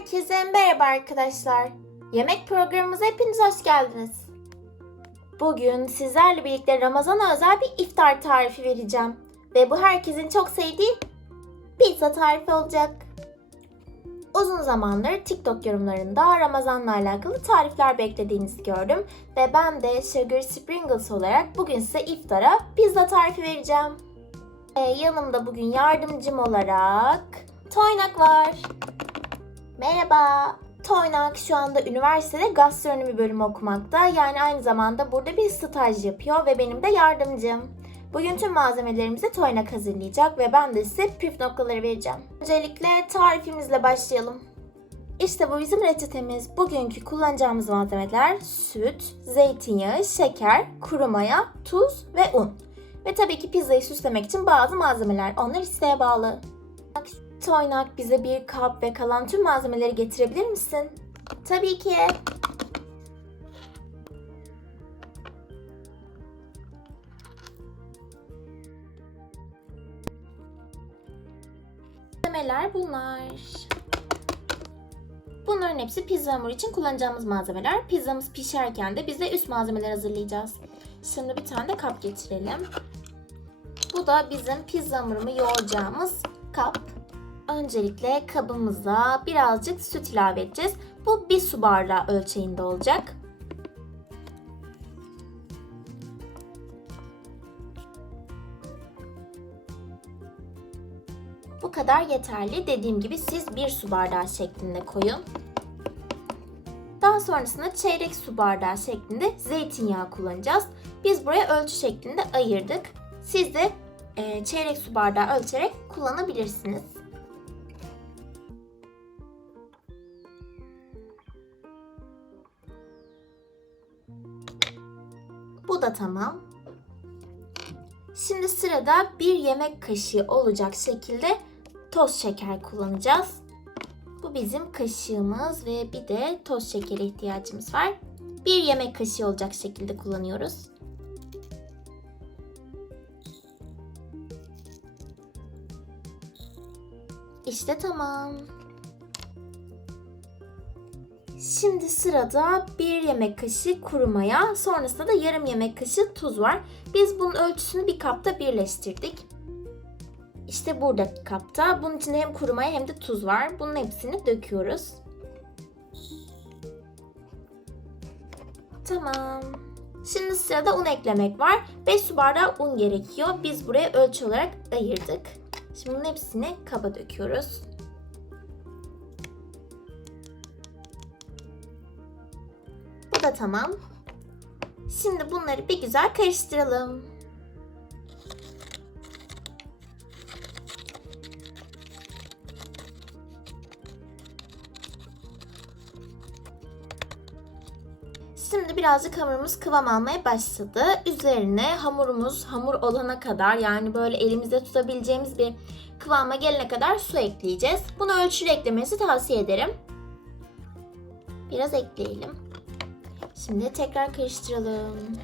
Herkese merhaba arkadaşlar. Yemek programımıza hepiniz hoş geldiniz. Bugün sizlerle birlikte Ramazan'a özel bir iftar tarifi vereceğim. Ve bu herkesin çok sevdiği pizza tarifi olacak. Uzun zamandır TikTok yorumlarında Ramazan'la alakalı tarifler beklediğinizi gördüm. Ve ben de Sugar Sprinkles olarak bugün size iftara pizza tarifi vereceğim. Ee, yanımda bugün yardımcım olarak Toynak var. Merhaba. Toynak şu anda üniversitede gastronomi bölümü okumakta. Yani aynı zamanda burada bir staj yapıyor ve benim de yardımcım. Bugün tüm malzemelerimizi Toynak hazırlayacak ve ben de size püf noktaları vereceğim. Öncelikle tarifimizle başlayalım. İşte bu bizim reçetemiz. Bugünkü kullanacağımız malzemeler süt, zeytinyağı, şeker, kuru maya, tuz ve un. Ve tabii ki pizzayı süslemek için bazı malzemeler. Onlar isteğe bağlı. Toynak bize bir kap ve kalan tüm malzemeleri getirebilir misin? Tabii ki. Malzemeler bunlar. Bunların hepsi pizza hamuru için kullanacağımız malzemeler. Pizzamız pişerken de biz de üst malzemeler hazırlayacağız. Şimdi bir tane de kap getirelim. Bu da bizim pizza hamurumu yoğuracağımız kap. Öncelikle kabımıza birazcık süt ilave edeceğiz. Bu bir su bardağı ölçeğinde olacak. Bu kadar yeterli. Dediğim gibi siz bir su bardağı şeklinde koyun. Daha sonrasında çeyrek su bardağı şeklinde zeytinyağı kullanacağız. Biz buraya ölçü şeklinde ayırdık. Siz de e, çeyrek su bardağı ölçerek kullanabilirsiniz. Bu da tamam. Şimdi sırada bir yemek kaşığı olacak şekilde toz şeker kullanacağız. Bu bizim kaşığımız ve bir de toz şekere ihtiyacımız var. Bir yemek kaşığı olacak şekilde kullanıyoruz. İşte tamam. Şimdi sırada bir yemek kaşığı kuru maya, sonrasında da yarım yemek kaşığı tuz var. Biz bunun ölçüsünü bir kapta birleştirdik. İşte buradaki kapta. Bunun içinde hem kuru maya hem de tuz var. Bunun hepsini döküyoruz. Tamam. Şimdi sırada un eklemek var. 5 su bardağı un gerekiyor. Biz buraya ölçü olarak ayırdık. Şimdi bunun hepsini kaba döküyoruz. Da tamam. Şimdi bunları bir güzel karıştıralım. Şimdi birazcık hamurumuz kıvam almaya başladı. Üzerine hamurumuz hamur olana kadar yani böyle elimizde tutabileceğimiz bir kıvama gelene kadar su ekleyeceğiz. Bunu ölçülü eklemenizi tavsiye ederim. Biraz ekleyelim. Şimdi tekrar karıştıralım.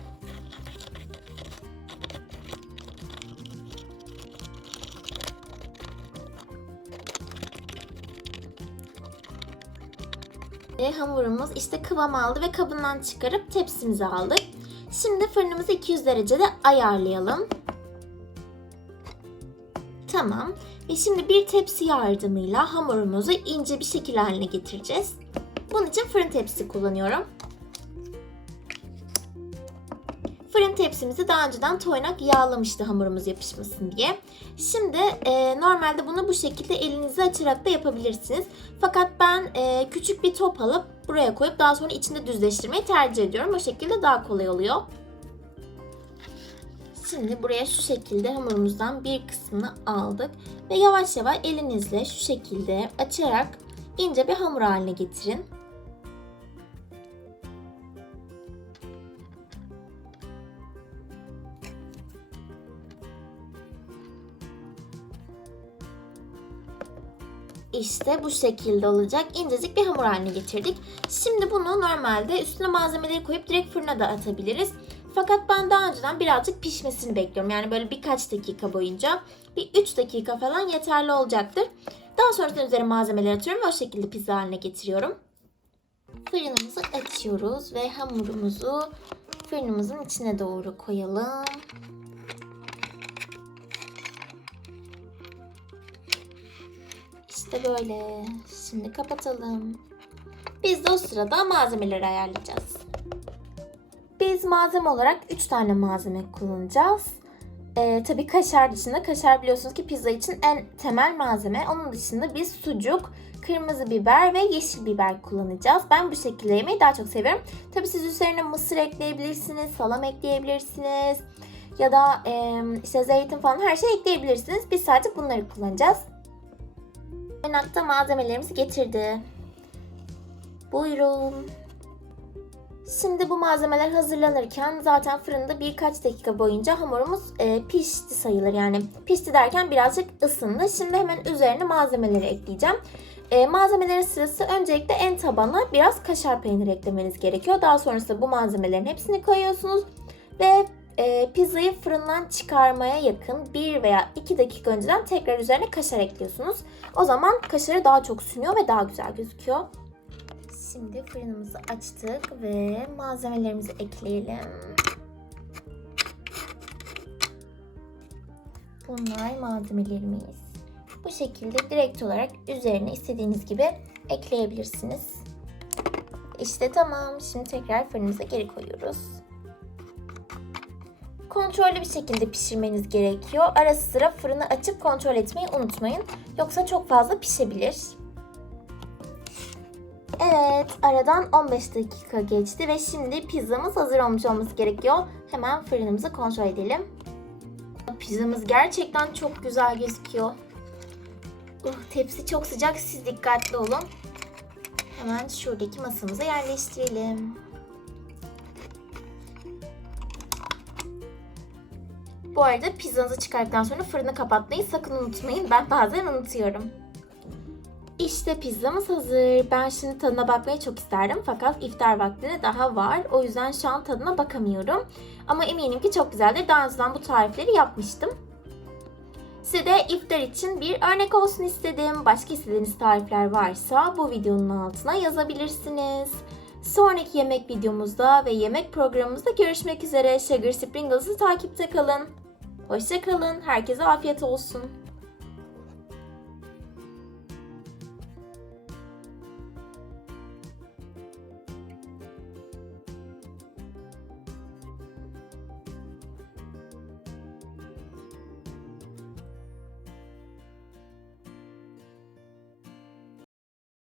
Ve hamurumuz işte kıvam aldı ve kabından çıkarıp tepsimize aldık. Şimdi fırınımızı 200 derecede ayarlayalım. Tamam. Ve şimdi bir tepsi yardımıyla hamurumuzu ince bir şekil haline getireceğiz. Bunun için fırın tepsisi kullanıyorum. Fırın tepsimizi daha önceden toynak yağlamıştı hamurumuz yapışmasın diye. Şimdi e, normalde bunu bu şekilde elinizi açarak da yapabilirsiniz. Fakat ben e, küçük bir top alıp buraya koyup daha sonra içinde düzleştirmeyi tercih ediyorum. O şekilde daha kolay oluyor. Şimdi buraya şu şekilde hamurumuzdan bir kısmını aldık ve yavaş yavaş elinizle şu şekilde açarak ince bir hamur haline getirin. İşte bu şekilde olacak incecik bir hamur haline getirdik. Şimdi bunu normalde üstüne malzemeleri koyup direkt fırına da atabiliriz. Fakat ben daha önceden birazcık pişmesini bekliyorum. Yani böyle birkaç dakika boyunca bir 3 dakika falan yeterli olacaktır. Daha sonrasında üzerine malzemeleri atıyorum ve o şekilde pizza haline getiriyorum. Fırınımızı açıyoruz ve hamurumuzu fırınımızın içine doğru koyalım. İşte böyle. Şimdi kapatalım. Biz de o sırada malzemeleri ayarlayacağız. Biz malzeme olarak 3 tane malzeme kullanacağız. Ee, tabii kaşar dışında, kaşar biliyorsunuz ki pizza için en temel malzeme. Onun dışında biz sucuk, kırmızı biber ve yeşil biber kullanacağız. Ben bu şekilde yemeyi daha çok seviyorum. Tabii siz üzerine mısır ekleyebilirsiniz, salam ekleyebilirsiniz. Ya da e, işte zeytin falan her şey ekleyebilirsiniz. Biz sadece bunları kullanacağız. Kaynak da malzemelerimizi getirdi. Buyurun. Şimdi bu malzemeler hazırlanırken zaten fırında birkaç dakika boyunca hamurumuz e, pişti sayılır. Yani pişti derken birazcık ısındı. Şimdi hemen üzerine malzemeleri ekleyeceğim. E, malzemelerin sırası öncelikle en tabana biraz kaşar peyniri eklemeniz gerekiyor. Daha sonrasında bu malzemelerin hepsini koyuyorsunuz ve e, pizzayı fırından çıkarmaya yakın 1 veya 2 dakika önceden tekrar üzerine kaşar ekliyorsunuz. O zaman kaşarı daha çok sünüyor ve daha güzel gözüküyor. Şimdi fırınımızı açtık ve malzemelerimizi ekleyelim. Bunlar malzemelerimiz. Bu şekilde direkt olarak üzerine istediğiniz gibi ekleyebilirsiniz. İşte tamam. Şimdi tekrar fırınımıza geri koyuyoruz. Kontrollü bir şekilde pişirmeniz gerekiyor. Ara sıra fırını açıp kontrol etmeyi unutmayın. Yoksa çok fazla pişebilir. Evet, aradan 15 dakika geçti ve şimdi pizzamız hazır olmuş olması gerekiyor. Hemen fırınımızı kontrol edelim. Pizzamız gerçekten çok güzel gözüküyor. Uh, tepsi çok sıcak, siz dikkatli olun. Hemen şuradaki masamıza yerleştirelim. Bu arada pizzanızı çıkarttıktan sonra fırını kapatmayı sakın unutmayın. Ben bazen unutuyorum. İşte pizzamız hazır. Ben şimdi tadına bakmayı çok isterdim fakat iftar vaktine daha var. O yüzden şu an tadına bakamıyorum. Ama eminim ki çok güzeldir. Daha önceden bu tarifleri yapmıştım. Size de iftar için bir örnek olsun istedim. Başka istediğiniz tarifler varsa bu videonun altına yazabilirsiniz. Sonraki yemek videomuzda ve yemek programımızda görüşmek üzere. Sugar Springles'ı takipte kalın. Hoşçakalın. Herkese afiyet olsun.